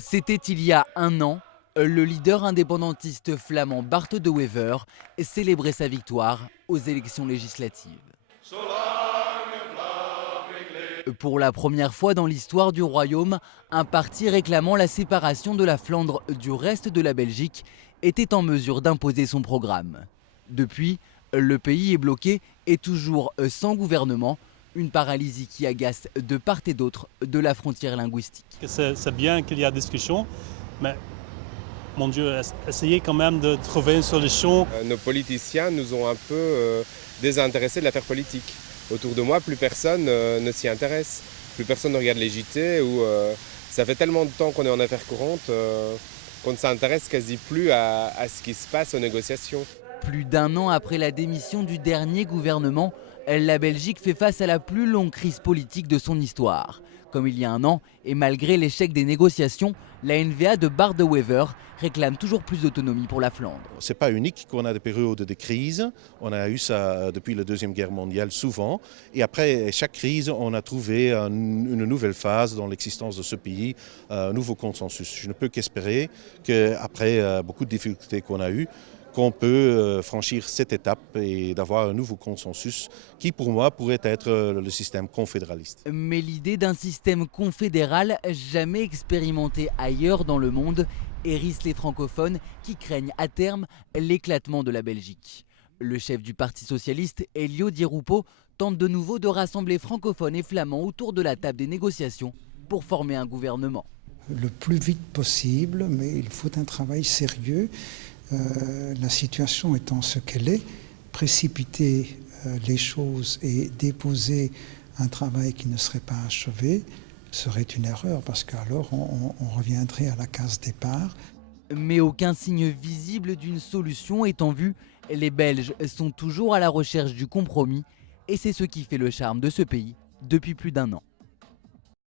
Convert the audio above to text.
C'était il y a un an, le leader indépendantiste flamand Bart De Wever célébrait sa victoire aux élections législatives. Pour la première fois dans l'histoire du royaume, un parti réclamant la séparation de la Flandre du reste de la Belgique était en mesure d'imposer son programme. Depuis, le pays est bloqué et toujours sans gouvernement, une paralysie qui agace de part et d'autre de la frontière linguistique. C'est bien qu'il y a discussion, mais mon Dieu, essayez quand même de trouver une solution. Nos politiciens nous ont un peu désintéressés de l'affaire politique. Autour de moi, plus personne ne s'y intéresse. Plus personne ne regarde les JT. Ça fait tellement de temps qu'on est en affaires courantes qu'on ne s'intéresse quasi plus à ce qui se passe aux négociations. Plus d'un an après la démission du dernier gouvernement, la Belgique fait face à la plus longue crise politique de son histoire. Comme il y a un an, et malgré l'échec des négociations, la N-VA de Bart De Wever réclame toujours plus d'autonomie pour la Flandre. Ce n'est pas unique qu'on a des périodes de crise. On a eu ça depuis la Deuxième Guerre mondiale souvent. Et après chaque crise, on a trouvé une nouvelle phase dans l'existence de ce pays, un nouveau consensus. Je ne peux qu'espérer qu'après beaucoup de difficultés qu'on a eues, qu'on peut franchir cette étape et d'avoir un nouveau consensus qui, pour moi, pourrait être le système confédéraliste. Mais l'idée d'un système confédéral jamais expérimenté ailleurs dans le monde hérisse les francophones qui craignent à terme l'éclatement de la Belgique. Le chef du Parti socialiste, Elio Di Rupo, tente de nouveau de rassembler francophones et flamands autour de la table des négociations pour former un gouvernement. Le plus vite possible, mais il faut un travail sérieux. La situation étant ce qu'elle est, précipiter les choses et déposer un travail qui ne serait pas achevé serait une erreur parce qu'alors on reviendrait à la case départ. Mais aucun signe visible d'une solution est en vue. Les Belges sont toujours à la recherche du compromis et c'est ce qui fait le charme de ce pays depuis plus d'un an.